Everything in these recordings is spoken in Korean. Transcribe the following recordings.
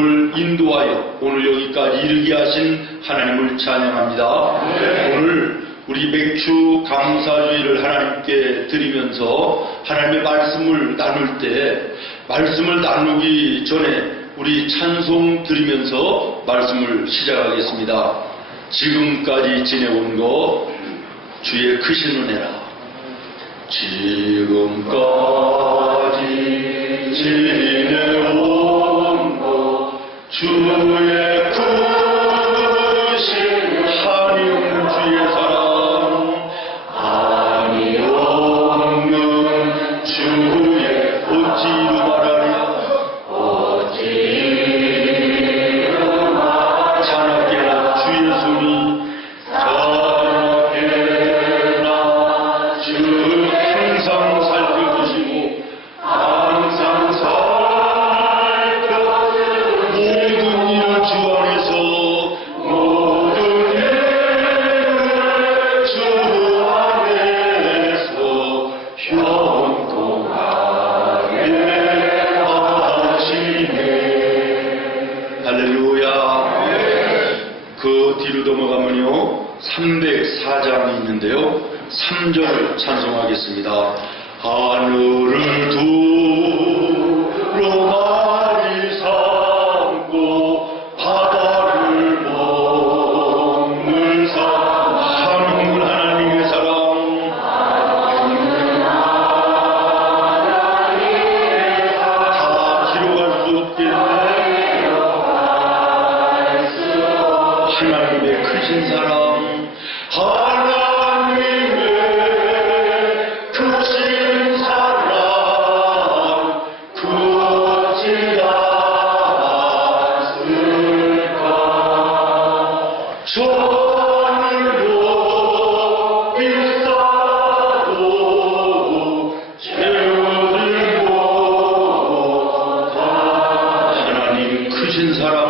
말씀을 인도하여 오늘 여기까지 이르게 하신 하나님을 찬양합니다. 오늘 우리 맥주 감사주의를 하나님께 드리면서 하나님의 말씀을 나눌 때 말씀을 나누기 전에 우리 찬송 드리면서 말씀을 시작하겠습니다. 지금까지 지내온 것 주의 크신 은혜라. 지금까지 지내온 것 주의 크신 한영 주의 사랑 아니 없는 주의 어찌로 말하랴 어찌로 말하랴 자나깨나 주의 손이 자나깨나 주 항상 살펴주시고 항상 살펴주시고 모든 일을 주 안에서 모든 일을 주 안에서 형통하게 하시네. 할렐루야. 그 뒤로 넘어가면요 304장이 있는데요 3절 찬송하겠습니다. 하늘을 두루 많이 삼고 바다를 먹는 사랑 하늘 하나님의 사랑 다 기록할 수 없겠네. 하나님의 크신 사랑 하나님의 크신 사랑 그 어찌 않았을까. 저늘도 비싸도 채워들고 하나님 크신 사랑은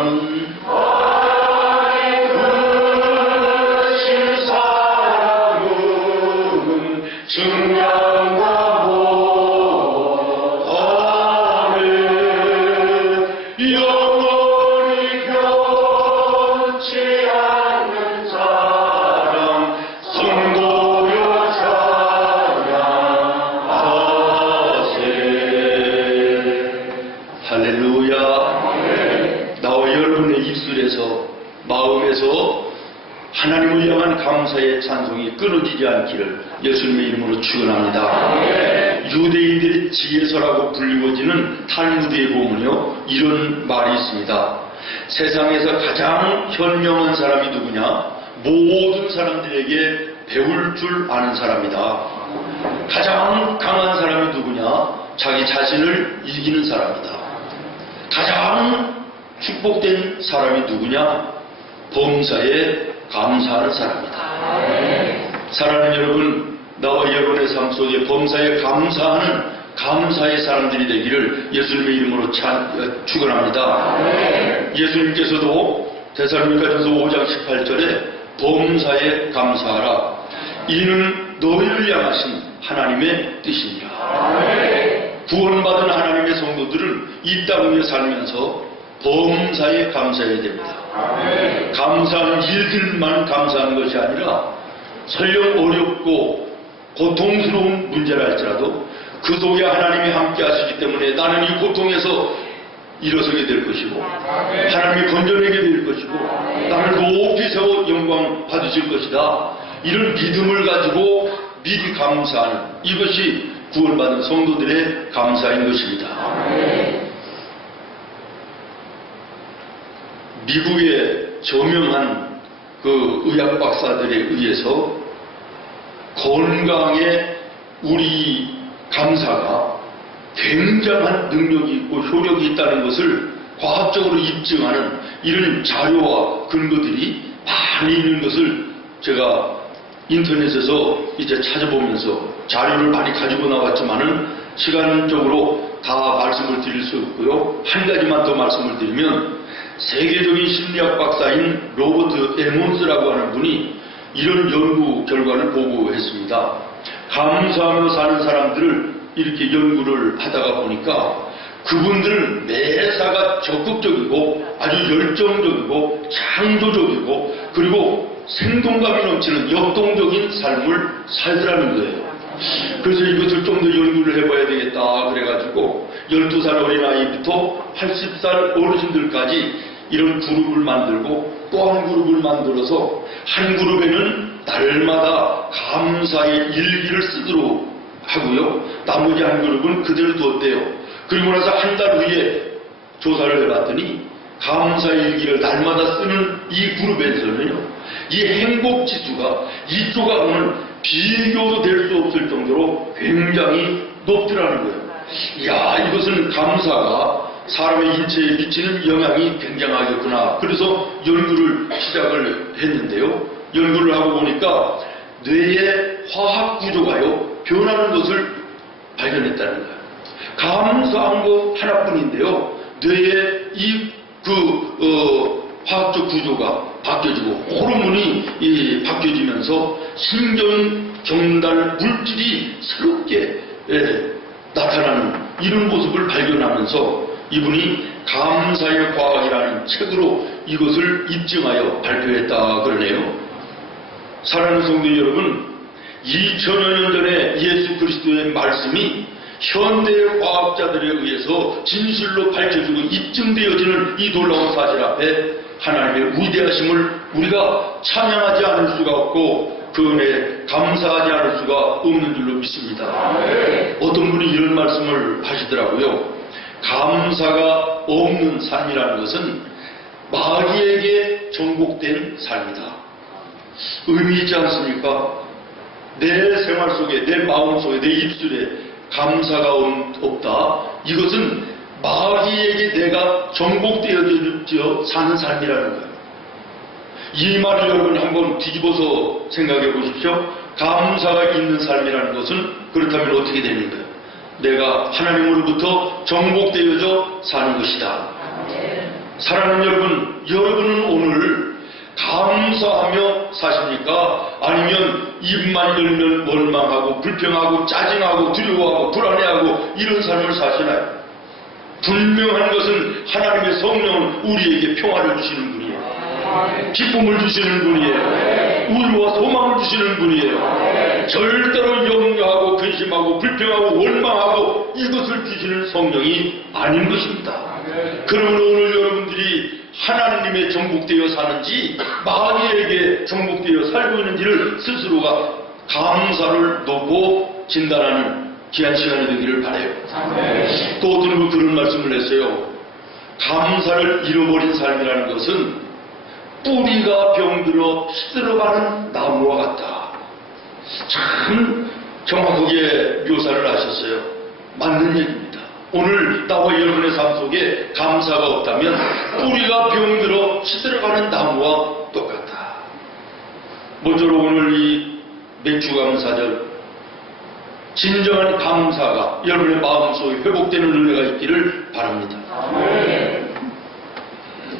증량과 보험에 영원히 변치 않는 사랑 성도여 찬양하세. 할렐루야. 나와 여러분의 입술에서 마음에서 하나님을 향한 감사의 찬송이 끊어지지 않기를 예수님의 이름으로 축원합니다. 유대인들의 지혜서라고 불리워지는 탈무드에 보면요 이런 말이 있습니다. 세상에서 가장 현명한 사람이 누구냐? 모든 사람들에게 배울 줄 아는 사람이다. 가장 강한 사람이 누구냐? 자기 자신을 이기는 사람이다. 가장 축복된 사람이 누구냐? 범사에 감사하는 사람이다. 사랑하는 여러분, 나와 여러분의 삶 속에 범사에 감사하는 감사의 사람들이 되기를 예수님의 이름으로 축원합니다. 예수님께서도 데살로니가전서 5장 18절에 범사에 감사하라. 이는 너희를 향하신 하나님의 뜻이니라. 구원받은 하나님의 성도들은 이 땅 위에 살면서 범사에 감사해야 됩니다. 감사하는 일들만 감사하는 것이 아니라 설령 어렵고 고통스러운 문제라 할지라도 그 속에 하나님이 함께 하시기 때문에 나는 이 고통에서 일어서게 될 것이고 하나님이 건져내게 될 것이고 나를 높이 세워 영광 받으실 것이다. 이런 믿음을 가지고 미리 감사하는 이것이 구원받은 성도들의 감사인 것입니다. 미국의 저명한 그 의학 박사들에 의해서 건강에 우리 감사가 굉장한 능력이 있고 효력이 있다는 것을 과학적으로 입증하는 이런 자료와 근거들이 많이 있는 것을 제가 인터넷에서 이제 찾아보면서 자료를 많이 가지고 나왔지만은 시간적으로 다 말씀을 드릴 수 없고요. 한 가지만 더 말씀을 드리면 세계적인 심리학 박사인 로버트 에몬스라고 하는 분이 이런 연구 결과를 보고했습니다. 감사하며 사는 사람들을 이렇게 연구를 하다가 보니까 그분들은 매사가 적극적이고 아주 열정적이고 창조적이고 그리고 생동감이 넘치는 역동적인 삶을 살더라는 거예요. 그래서 이것을 좀 더 연구를 해봐야 되겠다 그래가지고 12살 어린아이부터 80살 어르신들까지 이런 그룹을 만들고 또 한 그룹을 만들어서 한 그룹에는 날마다 감사의 일기를 쓰도록 하고요. 나머지 한 그룹은 그대로 뒀대요. 그리고 나서 한 달 후에 조사를 해봤더니 감사의 일기를 날마다 쓰는 이 그룹에서는요, 이 행복 지수가 이쪽하고는 비교도 될 수 없을 정도로 굉장히 높더라는 거예요. 이야, 이것은 감사가 사람의 인체에 미치는 영향이 굉장하겠구나. 그래서 연구를 시작을 했는데요. 연구를 하고 보니까 뇌의 화학 구조가요, 변하는 것을 발견했다는 거예요. 감사한 것 하나뿐인데요. 뇌의 화학적 구조가 바뀌어지고 호르몬이 바뀌어지면서 신경 전달 물질이 새롭게 나타나는 이런 모습을 발견하면서 이분이 감사의 과학이라는 책으로 이것을 입증하여 발표했다 그러네요. 사랑하는 성도 여러분, 2000여 년 전에 예수 그리스도의 말씀이 현대의 과학자들에 의해서 진실로 밝혀지고 입증되어지는 이 놀라운 사실 앞에 하나님의 위대하심을 우리가 찬양하지 않을 수가 없고 그 은혜에 감사하지 않을 수가 없는 줄로 믿습니다. 어떤 분이 이런 말씀을 하시더라고요. 감사가 없는 삶이라는 것은 마귀에게 정복된 삶이다. 의미 있지 않습니까? 내 생활 속에, 내 마음 속에, 내 입술에 감사가 없다. 이것은 마귀에게 내가 정복되어져 사는 삶이라는 거예요. 이 말을 여러분 한번 뒤집어서 생각해 보십시오. 감사가 있는 삶이라는 것은 그렇다면 어떻게 되는 거예요? 내가 하나님으로부터 정복되어져 사는 것이다. 사랑하는 여러분, 여러분은 오늘 감사하며 사십니까? 아니면 입만 열면 원망하고 불평하고 짜증하고 두려워하고 불안해하고 이런 삶을 사시나요? 분명한 것은 하나님의 성령은 우리에게 평화를 주시는 분이에요. 기쁨을 주시는 분이에요. 우유와 소망을 주시는 분이에요. 절대로 염려하고 근심하고 불평하고 원망하고 이것을 주시는 성령이 아닌 것입니다. 그러면 오늘 여러분들이 하나님의 정복되어 사는지 마귀에게 정복되어 살고 있는지를 스스로가 감사를 놓고 진단하는 귀한 시간이 되기를 바라요. 또 어떤 분 그런 말씀을 했어요. 감사를 잃어버린 삶이라는 것은 뿌리가 병들어 시들어가는 나무와 같다. 참 정확하게 묘사를 하셨어요. 맞는 얘기입니다. 오늘 나와 여러분의 삶 속에 감사가 없다면 뿌리가 병들어 시들어가는 나무와 똑같다. 모쪼록 오늘 이 맥주감사절 진정한 감사가 여러분의 마음속에 회복되는 은혜가 있기를 바랍니다.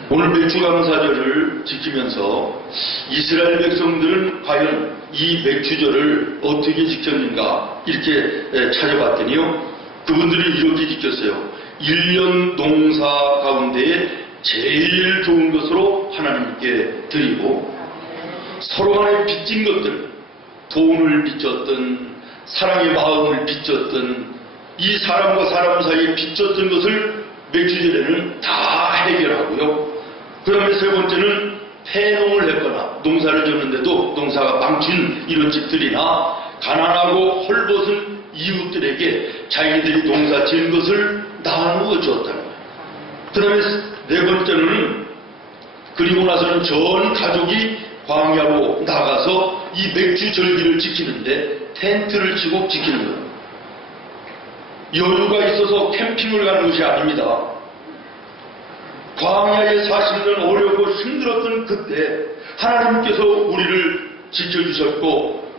오늘 맥주감사절을 지키면서 이스라엘 백성들은 과연 이 맥주절을 어떻게 지켰는가 이렇게 찾아봤더니요, 그분들이 이렇게 지켰어요. 1년 농사 가운데에 제일 좋은 것으로 하나님께 드리고 서로 간에 빚진 것들, 돈을 빚졌던 사랑의 마음을 빚졌던 이 사람과 사람 사이에 빚졌던 것을 맥주절에는 다 해결하고요. 그 다음에 세 번째는 폐농을 했거나 농사를 졌는데도 농사가 망친 이런 집들이나 가난하고 헐벗은 이웃들에게 자기들이 농사 지은 것을 나누어 주었다는 거예요. 그 다음에 네 번째는 그리고 나서는 전 가족이 광야로 나가서 이 맥주 절기를 지키는데 텐트를 치고 지키는 거예요. 여유가 있어서 캠핑을 가는 것이 아닙니다. 광야에 40년 어렵고 힘들었던 그때 하나님께서 우리를 지켜주셨고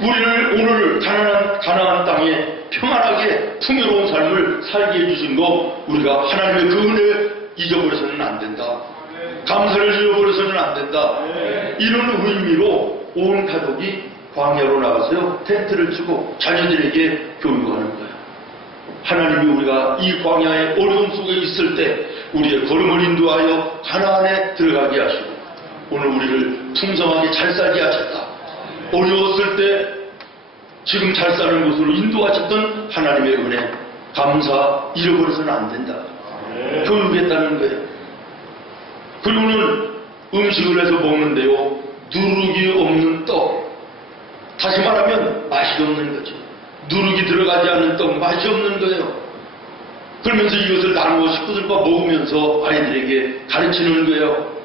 우리를 오늘 가나안 땅에 평안하게 풍요로운 삶을 살게 해주신 거 우리가 하나님의 그 은혜 잊어버려서는 안 된다. 감사를 잃어버려서는 안 된다. 이런 의미로 온 가족이 광야로 나가서요 텐트를 치고 자녀들에게 교육하는 거예요. 하나님이 우리가 이 광야의 어려움 속에 있을 때 우리의 걸음을 인도하여 가나안에 들어가게 하시고 오늘 우리를 풍성하게 잘 살게 하셨다. 어려웠을 때 지금 잘 사는 곳으로 인도하셨던 하나님의 은혜 감사 잃어버려서는 안 된다. 교육했다는 거예요. 그리고는 음식을 해서 먹는데요, 누룩이 없는 떡, 다시 말하면 맛이 없는 거죠. 누룩이 들어가지 않는 떡, 맛이 없는 거예요. 그러면서 이것을 나누어 식구들과 먹으면서 아이들에게 가르치는 거예요.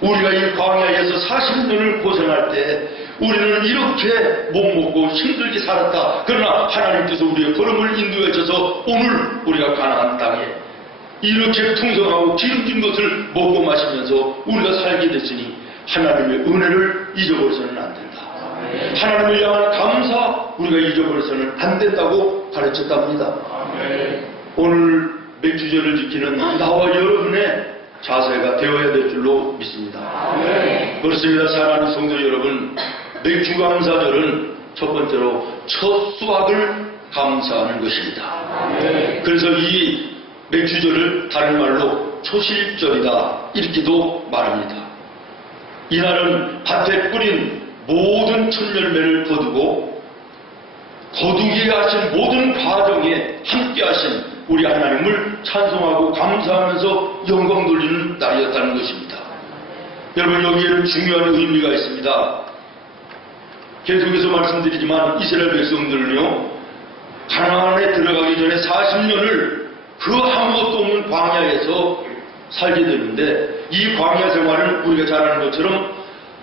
우리가 이 광야에서 40년을 고생할 때 우리는 이렇게 못 먹고 힘들게 살았다. 그러나 하나님께서 우리의 걸음을 인도해 줘서 오늘 우리가 가나안 땅에 이렇게 풍성하고 기름진 것을 먹고 마시면서 우리가 살게 됐으니 하나님의 은혜를 잊어버려서는 안 된다. 하나님을 향한 감사 우리가 잊어버려서는 안 된다고 가르쳤답니다. 오늘 맥주절을 지키는 나와 여러분의 자세가 되어야 될 줄로 믿습니다. 그렇습니다. 사랑하는 성도 여러분, 맥주감사절은 첫 번째로 첫 수확을 감사하는 것입니다. 그래서 이 맥주절을 다른 말로 초실절이다 이렇게도 말합니다. 이날은 밭에 뿌린 모든 천열매를 거두고 거두게 하신 모든 과정에 함께 하신 우리 하나님을 찬송하고 감사하면서 영광 돌리는 날이었다는 것입니다. 여러분, 여기에는 중요한 의미가 있습니다. 계속해서 말씀드리지만 이스라엘 백성들은요, 가나안에 들어가기 전에 40년을 그 아무것도 없는 광야에서 살게 되는데 이 광야 생활은 우리가 잘 아는 것처럼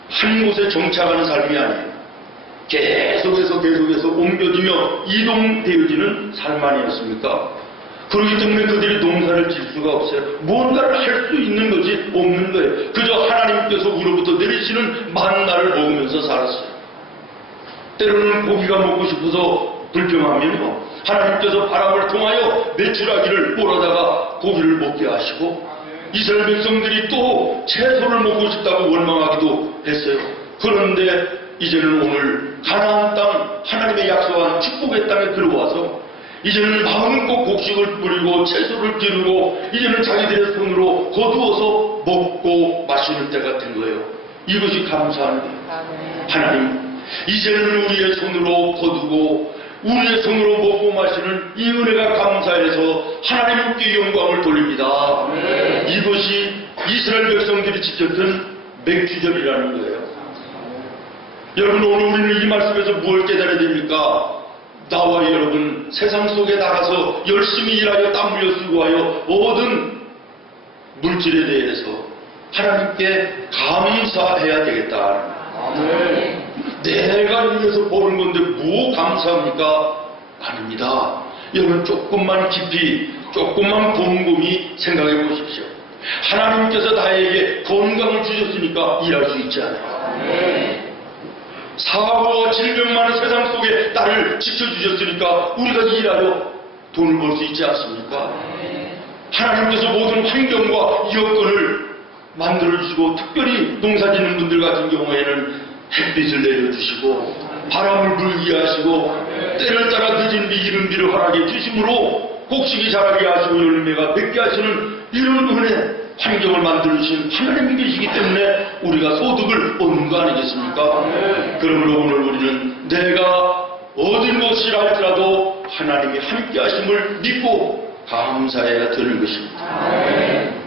한 곳에 정착하는 삶이 아니에요. 계속해서 옮겨지며 이동되어지는 삶 아니었습니까? 그렇기 때문에 그들이 농사를 질 수가 없어요. 뭔가를 할 수 있는 것이 없는 거예요. 그저 하나님께서 우로부터 내리시는 만나를 먹으면서 살았어요. 때로는 고기가 먹고 싶어서 불평하면요, 하나님께서 바람을 통하여 메추라기를 몰아다가 고기를 먹게 하시고 이스라엘 백성들이 또 채소를 먹고 싶다고 원망하기도 했어요. 그런데 이제는 오늘 가나안 땅, 하나님의 약속한 축복의 땅에 들어와서 이제는 마음껏 곡식을 뿌리고 채소를 기르고 이제는 자기들의 손으로 거두어서 먹고 마시는 때가 된 거예요. 이것이 감사하는 거예요. 하나님, 이제는 우리의 손으로 거두고 우리의 손으로 먹고 마시는 이 은혜가 감사해서 하나님께 영광을 돌립니다. 이것이 이스라엘 백성들이 지켰던 맥주절이라는 거예요. 여러분, 오늘 우리는 이 말씀에서 무엇을 깨달아야 됩니까? 나와 여러분 세상 속에 나가서 열심히 일하여 땀 흘려 수고하여 얻은 물질에 대해서 하나님께 감사해야 되겠다. 내가 위해서 버는 건데 뭐 감사합니까? 아닙니다. 여러분, 조금만 깊이, 조금만 곰곰이 생각해 보십시오. 하나님께서 나에게 건강을 주셨으니까 일할 수 있지 않아요. 사고와 질병 많은 세상 속에 나를 지켜주셨으니까 우리가 일하여 돈을 벌 수 있지 않습니까? 하나님께서 모든 환경과 여건을 만들어주시고 특별히 농사짓는 분들 같은 경우에는 햇빛을 내려주시고 바람을 불게 하시고 때를 따라 늦은 비 이른 비를 허락해 주심으로 곡식이 자라게 하시고 열매가 맺게 하시는 이런 은혜 환경을 만들어주신 하나님이 계시기 때문에 우리가 소득을 얻는 거 아니겠습니까? 그러므로 오늘 우리는 내가 얻은 것이라 할지라도 하나님이 함께 하심을 믿고 감사해야 되는 것입니다.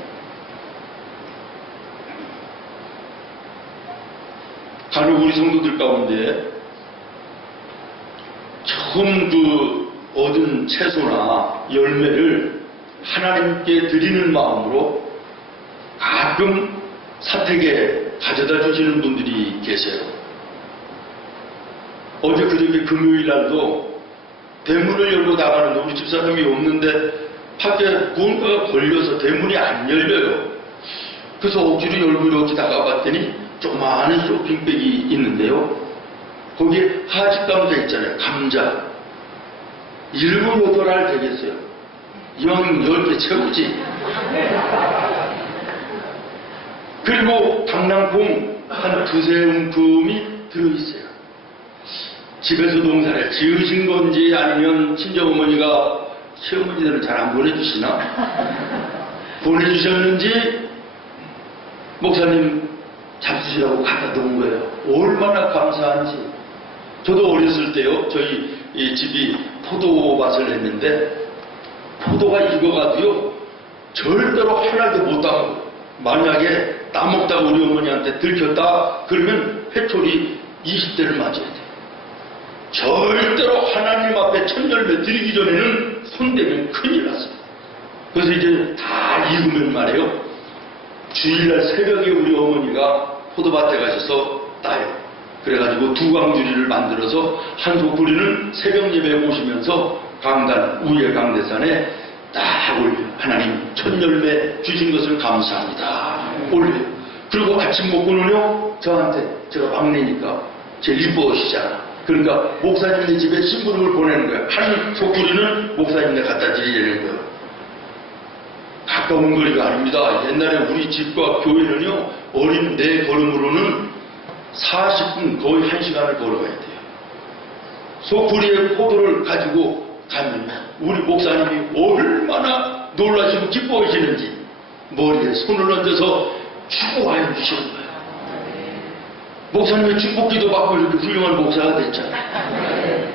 간혹 우리 성도들 가운데 처음 얻은 채소나 열매를 하나님께 드리는 마음으로 가끔 사택에 가져다 주시는 분들이 계세요. 어제 그저께 금요일 날도 대문을 열고 나가는데 우리 집사람이 없는데 밖에 무언가가 걸려서 대문이 안 열려요. 그래서 억지로 열고 이렇게 나가봤더니 조그마한 쇼핑백이 있는데요. 거기에 하집 감자 있잖아요. 감자 7, 8알 되겠어요. 이왕 10개 채우지. 그리고 강낭콩 한 2-3움큼이 들어있어요. 집에서 농사를 지으신 건지 아니면 친정어머니가 시어머니들은 잘 안 보내주시나? 보내주셨는지 목사님 잡수시라고 갖다 놓은 거예요. 얼마나 감사한지. 저도 어렸을 때요, 저희 이 집이 포도밭을 했는데 포도가 익어가도요 절대로 하나도 못 따고, 만약에 따먹다가 우리 어머니한테 들켰다 그러면 회초리 20대를 맞아야 돼요. 절대로 하나님 앞에 첫 열매 드리기 전에는 손대면 큰일 났어요. 그래서 이제 다 익으면 말이에요, 주일날 새벽에 우리 어머니가 포도밭에 가셔서 따요. 그래가지고 두 광주리를 만들어서 한 소쿠리는 새벽 예배에 오시면서 강단, 우예 강대산에 딱 올려요. 하나님 첫 열매 주신 것을 감사합니다. 올려요. 그리고 아침 먹고는요, 저한테, 제가 막내니까 제일 이뻐하시잖아. 그러니까 목사님네 집에 심부름을 보내는 거예요. 한 소쿠리는 목사님네 갖다 드리려는 거예요. 가까운 거리가 아닙니다. 옛날에 우리 집과 교회는요, 어린 내 걸음으로는 40분, 거의 1시간을 걸어가야 돼요. 소쿠리에 포도를 가지고 가면 우리 목사님이 얼마나 놀라시고 기뻐하시는지 머리에 손을 얹어서 축복하여 주시는 거예요. 목사님의 축복기도 받고 이렇게 훌륭한 목사가 됐잖아요.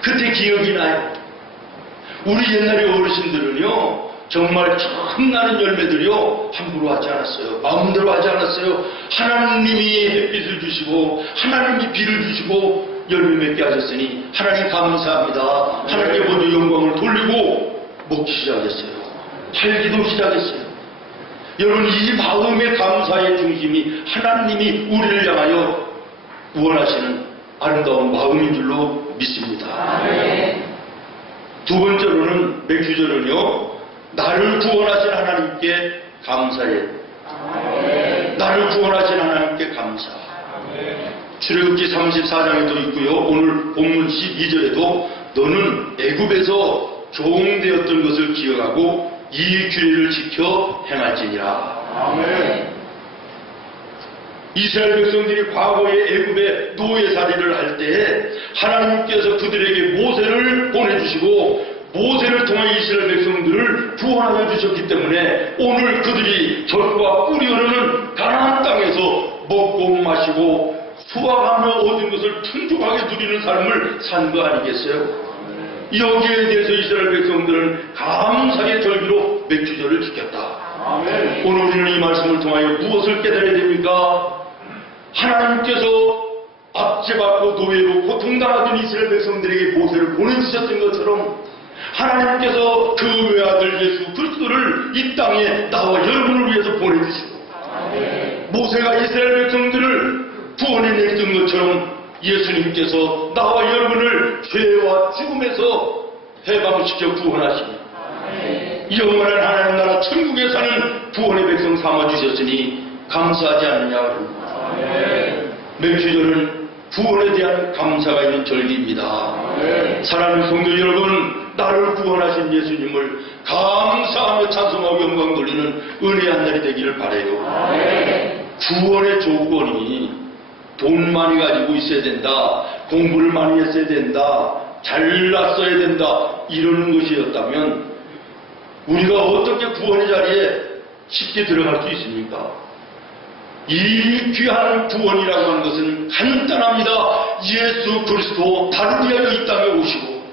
그때 기억이 나요. 우리 옛날의 어르신들은요, 정말 처음 나는 열매들이요 함부로 하지 않았어요. 마음대로 하지 않았어요. 하나님이 햇빛을 주시고 하나님이 비를 주시고 열매 맺게 하셨으니 하나님 감사합니다. 하나님께 먼저 영광을 돌리고 먹기 시작했어요. 살기도 시작했어요. 여러분, 이 마음의 감사의 중심이 하나님이 우리를 향하여 구원하시는 아름다운 마음인 줄로 믿습니다. 두 번째로는 맥주절은요, 나를 구원하신 하나님께 감사해. 나를 구원하신 하나님께 감사. 출애굽기 34장에도 있고요, 오늘 본문 12절에도 너는 애굽에서 종되었던 것을 기억하고 이 규례를 지켜 행할지니라. 아멘. 이스라엘 백성들이 과거에 애굽의 노예살이를 할 때에 하나님께서 그들에게 모세를 보내주시고 모세를 통해 이스라엘 백성들을 구원하여 주셨기 때문에 오늘 그들이 젖과 꿀이 흐르는 가나안 땅에서 먹고 마시고 수확하며 얻은 것을 풍족하게 누리는 삶을 산 거 아니겠어요? 여기에 대해서 이스라엘 백성들은 감사의 절기로 맥주절을 지켰다. 아멘. 오늘 우리는 이 말씀을 통하여 무엇을 깨달아야 됩니까? 하나님께서 압제받고 노예로 고통당하던 이스라엘 백성들에게 모세를 보내주셨던 것처럼 하나님께서 그 외아들 예수 그리스도를 이 땅에 나와 여러분을 위해서 보내주시고, 아멘. 모세가 이스라엘 백성들을 구원해냈던 것처럼 예수님께서 나와 여러분을 죄와 죽음에서 해방시켜 구원하시며 영원한 하나님 나라 천국에 사는 구원의 백성 삼아주셨으니 감사하지 않느냐. 맥주절은 구원에 대한 감사가 있는 절기입니다. 사랑하는 성도 여러분, 나를 구원하신 예수님을 감사하며 찬송하고 영광 돌리는 은혜한 날이 되기를 바라요. 구원의 조건이 돈 많이 가지고 있어야 된다, 공부를 많이 했어야 된다, 잘났어야 된다, 이러는 것이었다면 우리가 어떻게 구원의 자리에 쉽게 들어갈 수 있습니까? 이 귀한 구원이라고 하는 것은 간단합니다. 예수 그리스도 나를 위하여 이 땅에 오시고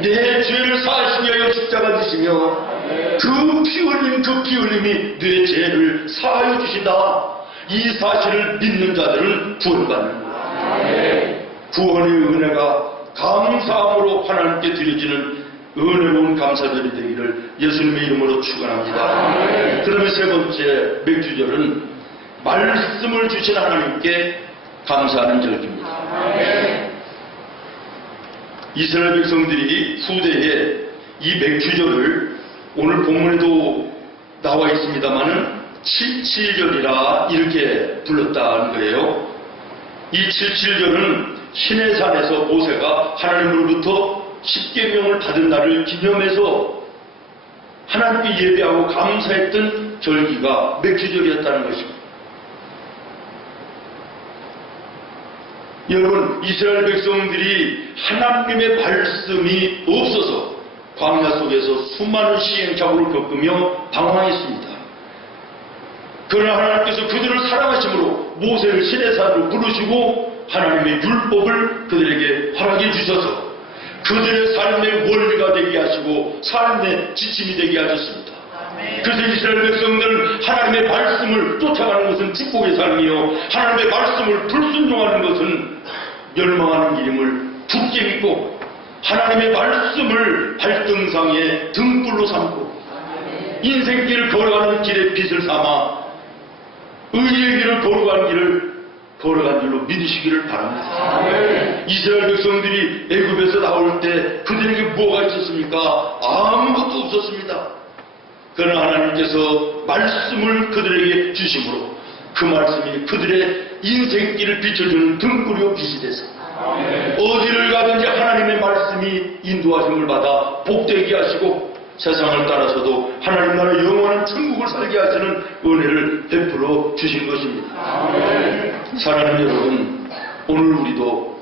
내 죄를 사하시기 위하여 십자가 지시며 그 피 흘림이 내 죄를 사하여 주신다. 이 사실을 믿는 자들은 구원받는 거예요. 구원의 은혜가 감사함으로 하나님께 드려지는 은혜로운 감사절이 되기를 예수님의 이름으로 축원합니다. 그다음에 세 번째 맥주절은 말씀을 주신 하나님께 감사하는 절기입니다. 이스라엘 백성들이 후대에 이 맥주절을 오늘 본문에도 나와 있습니다마는 77절이라 이렇게 불렀다는 거예요. 이 77절은 시내산에서 모세가 하나님으로부터 십계명을 받은 날을 기념해서 하나님께 예배하고 감사했던 절기가 맥주절이었다는 것입니다. 여러분, 이스라엘 백성들이 하나님의 말씀이 없어서 광야 속에서 수많은 시행착오를 겪으며 방황했습니다. 그러나 하나님께서 그들을 사랑하심으로 모세를 시내산으로 부르시고 하나님의 율법을 그들에게 허락해 주셔서 그들의 삶의 원리가 되게 하시고 삶의 지침이 되게 하셨습니다. 그래서 이스라엘 백성들은 하나님의 말씀을 쫓아가는 것은 축복의 삶이요 하나님의 말씀을 불순종하는 것은 멸망하는 길임을 굳게 믿고 하나님의 말씀을 발등상의 등불로 삼고 인생길을 걸어가는 길의 빛을 삼아 의의 길을 걸어간 줄로 믿으시기를 바랍니다. 이스라엘 백성들이 애굽에서 나올 때 그들에게 뭐가 있었습니까? 아무것도 없었습니다. 그러나 하나님께서 말씀을 그들에게 주심으로 그 말씀이 그들의 인생길을 비춰주는 등불이요 빛이 돼서 어디를 가든지 하나님의 말씀이 인도하심을 받아 복되게 하시고 세상을 따라서도 하나님 나라 영원한 천국을 살게 하시는 은혜를 베풀어 주신 것입니다. 사랑하는 여러분, 오늘 우리도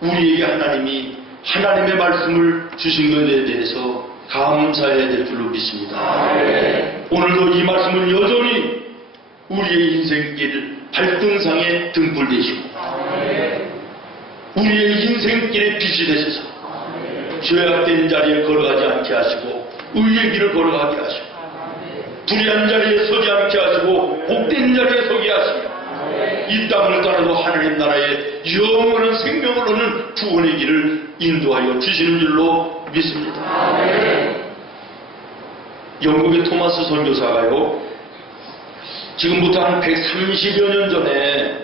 우리에게 하나님이 하나님의 말씀을 주신 것에 대해서 감사해야 될 줄로 믿습니다. 오늘도 이 말씀은 여전히 우리의 인생길 발등상의 등불 되시고 우리의 인생길의 빛이 되셔서 죄악된 자리에 걸어가지 않게 하시고 의의 길을 걸어가게 하시고 불의한 자리에 서지 않게 하시고 복된 자리에 서게 하시며 이 땅을 떠나도 하나님 나라의 영원한 생명을 얻는 구원의 길을 인도하여 주시는 줄로 믿습니다. 영국의 토마스 선교사가요, 지금부터 한 130여 년 전에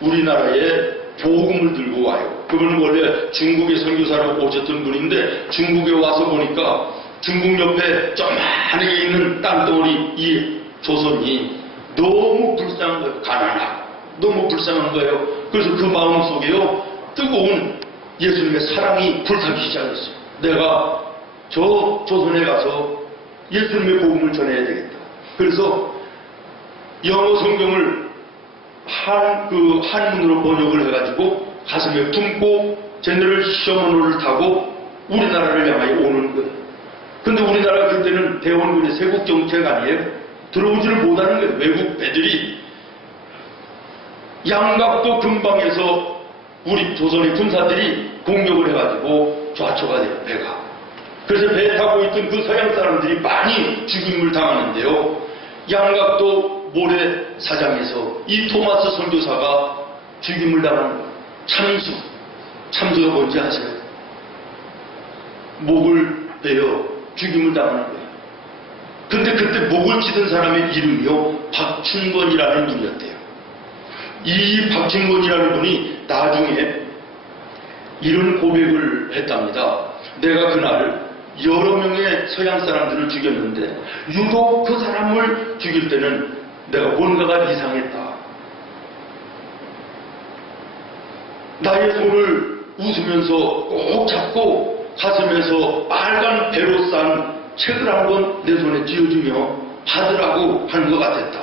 우리나라에 복음을 들고 와요. 그분은 원래 중국의 선교사로 오셨던 분인데 중국에 와서 보니까 중국 옆에 저만하게 있는 땅덩어리 이 조선이 너무 불쌍한 거예요. 가난하고 너무 불쌍한 거예요. 그래서 그 마음속에요 뜨거운 예수님의 사랑이 불타기 시작했어요. 내가 저 조선에 가서 예수님의 복음을 전해야 되겠다. 그래서 영어 성경을 한문으로 번역을 해가지고 가슴에 품고 제너럴 셔먼호를 타고 우리나라를 향하여 오는 거예요. 근데 우리나라가 그때는 대원군의 세국 정책 아니에요? 들어오지를 못하는 거예요. 외국 배들이 양각도 근방에서 우리 조선의 군사들이 공격을 해가지고 좌초가 돼요, 배가. 그래서 배 타고 있던 그 서양 사람들이 많이 죽임을 당하는데요. 양각도 모래사장에서 이 토마스 선교사가 죽임을 당한 참수가 뭔지 아세요? 목을 베어 죽임을 당하는 거예요. 근데 그때 목을 치던 사람의 이름이요 박춘권이라는 분이었대요. 이 박춘권이라는 분이 나중에 이런 고백을 했답니다. 내가 그날 여러 명의 서양 사람들을 죽였는데 유독 그 사람을 죽일 때는 내가 뭔가가 이상했다. 나의 손을 웃으면서 꼭 잡고 가슴에서 빨간 배로 싼 책을 한 권 내 손에 쥐어주며 받으라고 하는 것 같았다.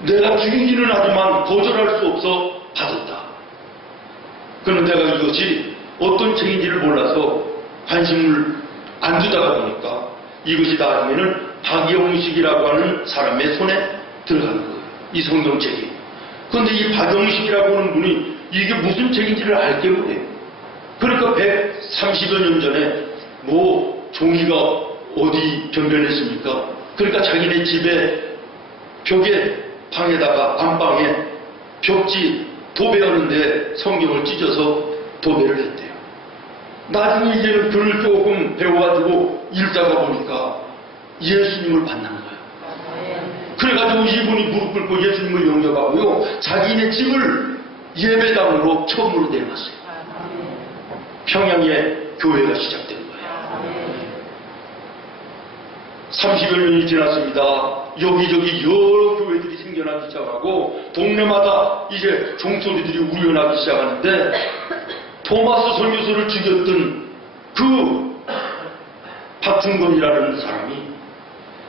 내가 죽이기는 하지만 거절할 수 없어 받았다. 그런데 내가 이것이 어떤 책인지를 몰라서 관심을 안 두다가 보니까 이것이 나중에는 박영식이라고 하는 사람의 손에 들어간 거예요. 이 성경책이. 그런데 이 박영식이라고 하는 분이 이게 무슨 책인지를 알게 못해요. 그러니까 130여 년 전에 뭐 종이가 어디 변변했습니까? 그러니까 자기네 집에 벽에 방에다가 안방에 벽지 도배하는데 성경을 찢어서 도배를 했대요. 나중에 이제는 글을 조금 배워가지고 읽다가 보니까 예수님을 만난 거예요. 그래가지고 이분이 무릎 꿇고 예수님을 영접하고요 자기네 집을 예배당으로 처음으로 내놨어요. 평양에 교회가 시작된 거예요. 30여 년이 지났습니다. 여기저기 여러 교회들이 생겨나기 시작하고 동네마다 이제 종소리들이 울려나기 시작하는데 토마스 선교사를 죽였던 그 박충건이라는 사람이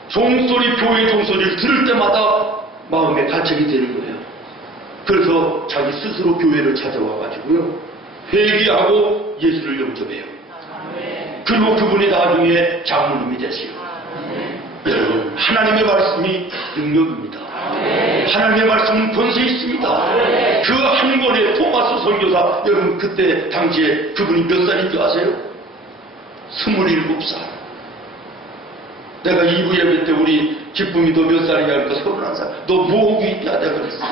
종소리, 교회 종소리를 들을 때마다 마음에 가책이 되는 거예요. 그래서 자기 스스로 교회를 찾아와가지고요 회개하고 예수를 영접해요. 그리고 그분이 나중에 장모님이 되세요. 여러분, 하나님의 말씀이 능력입니다. 하나님의 말씀은 권세 있습니다. 그 한 권의 토마스 선교사, 여러분 그때 당시에 그분이 몇 살인 줄 아세요? 27살. 내가 2부 예배 때 우리 기쁨이 너 몇 살이냐 그러니까 31살. 너 뭐하고 있냐 내가 그랬어.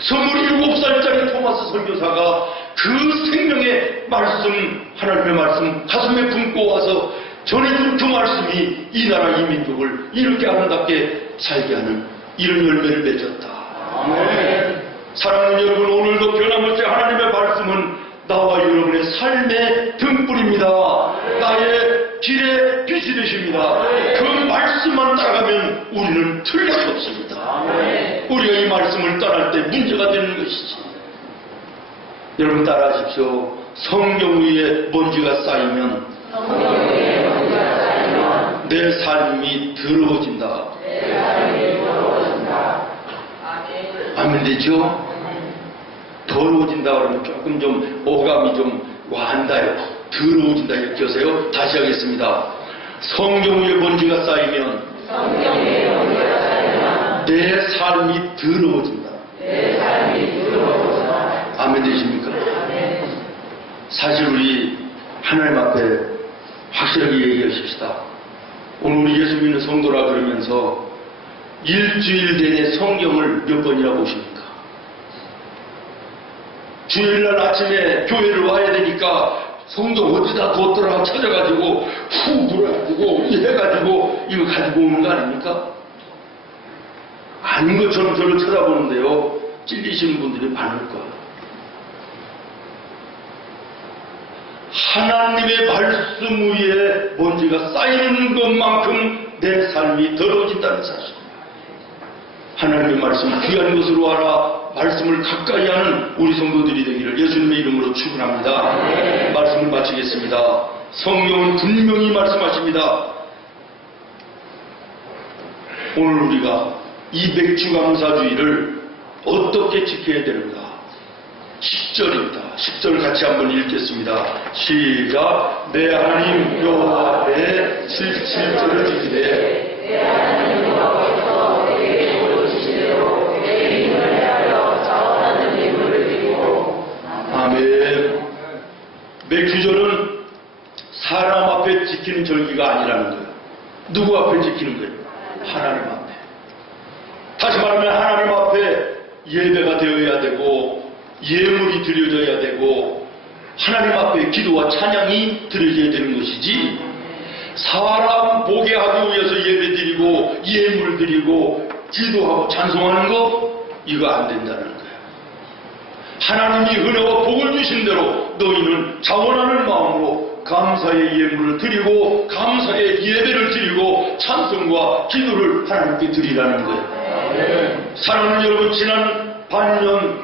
27살짜리 토마스 선교사가 그 생명의 말씀, 하나님의 말씀 가슴에 품고 와서 전해준 그 말씀이 이 나라 이 민족을 이렇게 아름답게 살게 하는 이런 열매를 맺었다. 사랑하는 여러분, 오늘도 변함없이 하나님의 말씀은 나와 여러분의 삶의 등불입니다. 나의 길의 빛이 되십니다. 그 말씀만 따라가면 우리는 틀릴 수 없습니다. 우리가 이 말씀을 따라할 때 문제가 되는 것이지. 여러분 따라하십시오. 성경 위에 먼지가 쌓이면 내 삶이 더러워진다. 아멘 되죠? 더러워진다 그러면 조금 좀 어감이 좀 와한다요. 더러워진다 이렇게 하세요. 다시 하겠습니다. 성경 위에 먼지가 쌓이면 내 삶이 더러워진다. 아멘 되십니까? 사실 우리 하나님 앞에 확실하게 얘기하십시다. 오늘 우리 예수 믿는 성도라 그러면서 일주일 내내 성경을 몇 번이나 보십니까? 주일날 아침에 교회를 와야 되니까 성경 어디다 뒀더라 찾아가지고 후 불어가지고 해가지고 이거 가지고 오는 거 아닙니까? 아닌 것처럼 저를 쳐다보는데요. 찔리시는 분들이 많을 거예요. 하나님의 말씀 위에 먼지가 쌓이는 것만큼 내 삶이 더러워진다는 사실. 하나님의 말씀 귀한 것으로 알아 말씀을 가까이 하는 우리 성도들이 되기를 예수님의 이름으로 축원합니다. 말씀을 마치겠습니다. 성경은 분명히 말씀하십니다. 오늘 우리가 이 맥주감사주의를 어떻게 지켜야 되는가? 10절입니다. 10절 같이 한번 읽겠습니다. 시작. 내 하나님 여호와 내 7절을 지키되 내 하나님 여호와께서 내게 보여주신 대로 내 힘을 헤아려 자원하는 예물을 드리고. 아멘. 맥주절은 사람 앞에 지키는 절기가 아니라는 거예요. 누구 앞에 지키는 거예요? 하나님 앞에. 다시 말하면 하나님 앞에 예배가 되어야 되고 예물이 드려져야 되고 하나님 앞에 기도와 찬양이 드려져야 되는 것이지, 사람 보게 하기 위해서 예배드리고 예물 드리고 기도하고 찬송하는 거 이거 안 된다는 거예요. 하나님이 은혜와 복을 주신 대로 너희는 자원하는 마음으로 감사의 예물을 드리고 감사의 예배를 드리고 찬송과 기도를 하나님께 드리라는 거예요. 사랑하는 여러분, 지난 반년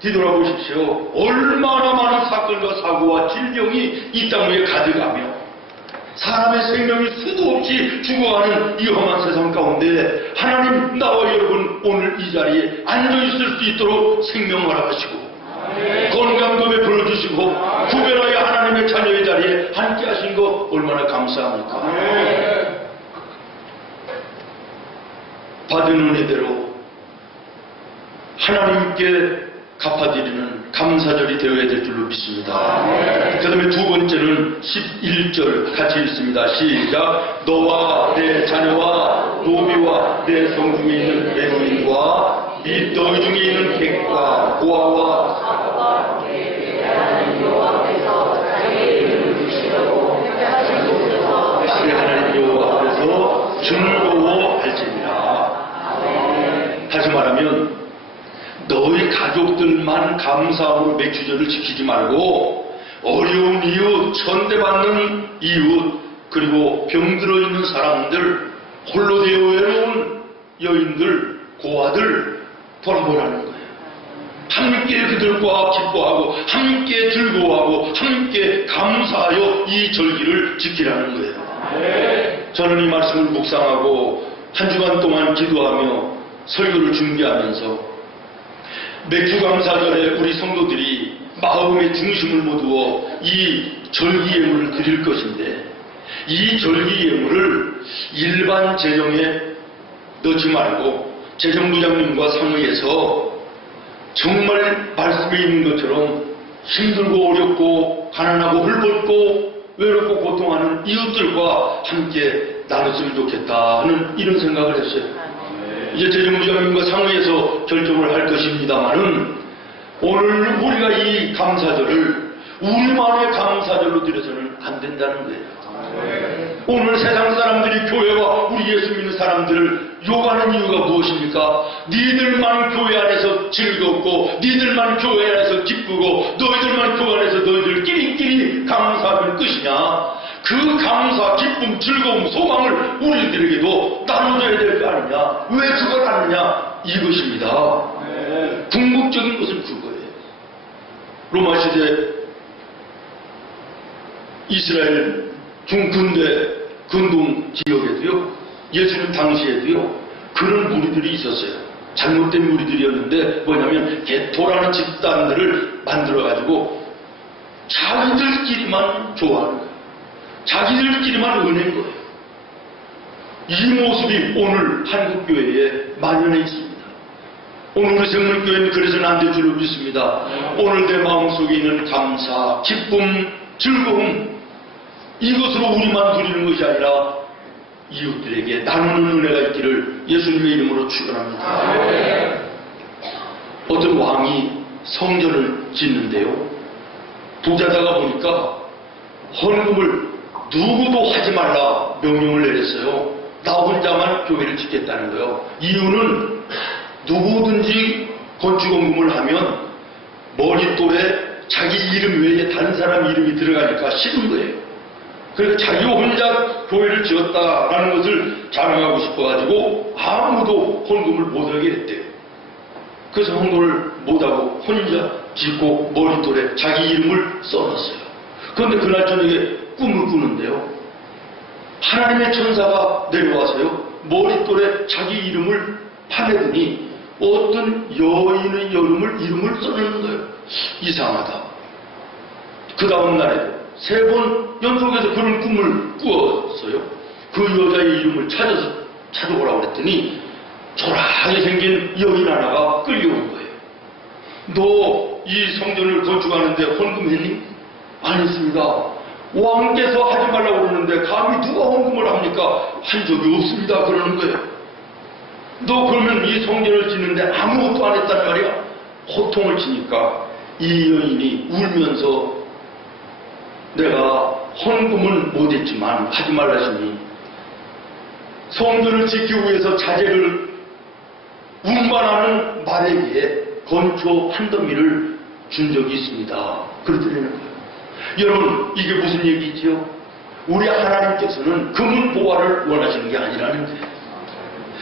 뒤돌아보십시오. 얼마나 많은 사건과 사고와 질병이 이 땅 위에 가득하며 사람의 생명이 수도 없이 죽어가는 이 험한 세상 가운데 하나님 나와 여러분 오늘 이 자리에 앉아있을 수 있도록 생명 허락하시고 건강도 베풀어주시고 구별하여 하나님의 자녀의 자리에 함께 하신 거 얼마나 감사합니까? 받은 은혜대로 하나님께 갚아드리는 감사절이 되어야 될 줄로 믿습니다. 그 다음에 두 번째는 11절 같이 읽습니다. 시작. 너와 내 자녀와 노비와 내 성중에 있는 외노인과 이 너희 중에 있는 객과 고아와 사도가 하나님 여호와께서 자기의 이름을 주시려고 택하신 곳에서 하나님 여호와께서 즐거워할지니라. 다시 말하면 너희 가족들만 감사함으로 맥주절을 지키지 말고 어려운 이웃, 천대받는 이웃, 그리고 병들어 있는 사람들, 홀로 되어 외로운 여인들, 고아들 돌아보라는 거예요. 함께 그들과 기뻐하고 함께 즐거워하고 함께 감사하여 이 절기를 지키라는 거예요. 저는 이 말씀을 묵상하고 한 주간 동안 기도하며 설교를 준비하면서 맥주감사절에 우리 성도들이 마음의 중심을 모두어 이 절기 예물을 드릴 것인데 이 절기 예물을 일반 재정에 넣지 말고 재정부장님과 상의해서 정말 말씀에 있는 것처럼 힘들고 어렵고 가난하고 헐벗고 외롭고 고통하는 이웃들과 함께 나눴으면 좋겠다 하는 이런 생각을 했어요. 이제 재정부장님과 상의해서 결정을 할 것입니다만은 오늘 우리가 이 감사절을 우리만의 감사절로 드려서는 안 된다는 거예요. 오늘 세상 사람들이 교회와 우리 예수 믿는 사람들을 욕하는 이유가 무엇입니까? 니들만 교회 안에서 즐겁고 니들만 교회 안에서 기쁘고 너희들만 교회 안에서 너희들끼리 감사하면 끝이냐? 그 감사, 기쁨, 즐거움, 소망을 우리들에게도 나눠줘야 될 거 아니냐? 왜 그걸 하느냐? 이것입니다. 궁극적인 것은 그거예요. 로마 시대 이스라엘 중근대 근동 지역에도요, 예수님 당시에도요, 그런 무리들이 있었어요. 잘못된 무리들이었는데 뭐냐면 게토라는 집단들을 만들어가지고 자기들끼리만 좋아하는 거예요. 자기들끼리만 은혜인 거예요. 이 모습이 오늘 한국교회에 만연해 있습니다. 오늘 우리 생명교회는 그래서는 안 될 줄로 믿습니다. 오늘 내 마음속에 있는 감사, 기쁨, 즐거움, 이것으로 우리만 누리는 것이 아니라 이웃들에게 나누는 은혜가 있기를 예수님의 이름으로 축원합니다. 어떤 왕이 성전을 짓는데요, 부자다가 보니까 헌금을 누구도 하지 말라 명령을 내렸어요. 나 혼자만 교회를 짓겠다는 거예요. 이유는 누구든지 건축헌금을 하면 머릿돌에 자기 이름 외에 다른 사람 이름이 들어가니까 싫은 거예요. 그래서 자기 혼자 교회를 지었다라는 것을 자랑하고 싶어가지고 아무도 헌금을 못하게 했대요. 그래서 헌금을 못하고 혼자 짓고 머릿돌에 자기 이름을 써놨어요. 그런데 그날 저녁에 꿈을 꾸는데요, 하나님의 천사가 내려와서요, 머릿돌에 자기 이름을 파내더니 어떤 여인의 이름을 써놓는 거예요. 이상하다. 그 다음 날에 3번 연속해서 그런 꿈을 꾸었어요. 그 여자의 이름을 찾아오라고 그랬더니 초라하게 생긴 여인 하나가 끌려온 거예요. 너 이 성전을 건축하는데 헌금했니? 안 했습니다. 왕께서 하지 말라고 그러는데 감히 누가 헌금을 합니까? 한 적이 없습니다. 그러는 거예요. 너 그러면 이 성전을 짓는데 아무것도 안 했단 말이야? 호통을 치니까 이 여인이 울면서 내가 헌금은 못했지만 하지 말라시니 성전을 짓기 위해서 자재를 운반하는 말에게 건초 한 더미를 준 적이 있습니다. 그러더라는 거예요. 여러분, 이게 무슨 얘기지요? 우리 하나님께서는 금은보화를 원하시는 게 아니라는 거예요.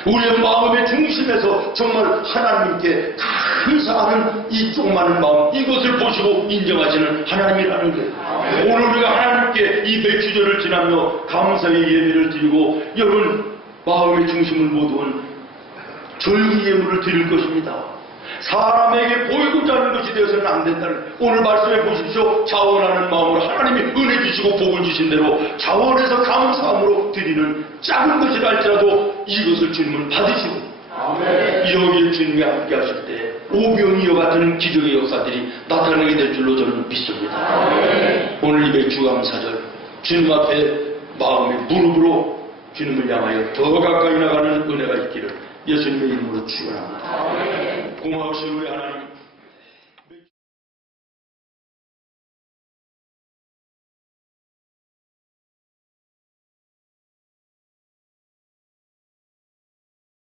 우리의 마음의 중심에서 정말 하나님께 감사하는 이 조그마한 마음, 이것을 보시고 인정하시는 하나님이라는 거예요. 오늘 우리가 하나님께 이 백주절을 지나며 감사의 예배를 드리고 여러분 마음의 중심을 모두한 절기 예물을 드릴 것입니다. 사람에게 보이고자 하는 것이 되어서는 안 된다는, 오늘 말씀해 보십시오. 자원하는 마음으로 하나님이 은혜 주시고 복을 주신 대로 자원해서 감사함으로 드리는 작은 것이라 할지라도 이것을 주님은 받으시고 여기에 주님이 함께 하실 때 오병이어 같은 기적의 역사들이 나타나게 될 줄로 저는 믿습니다. 오늘 이 백주감사절 주님 앞에 마음의 무릎으로 주님을 향하여 더 가까이 나가는 은혜가 있기를 예수님의 이름으로 축원합니다. 고마우신 우리 하나님,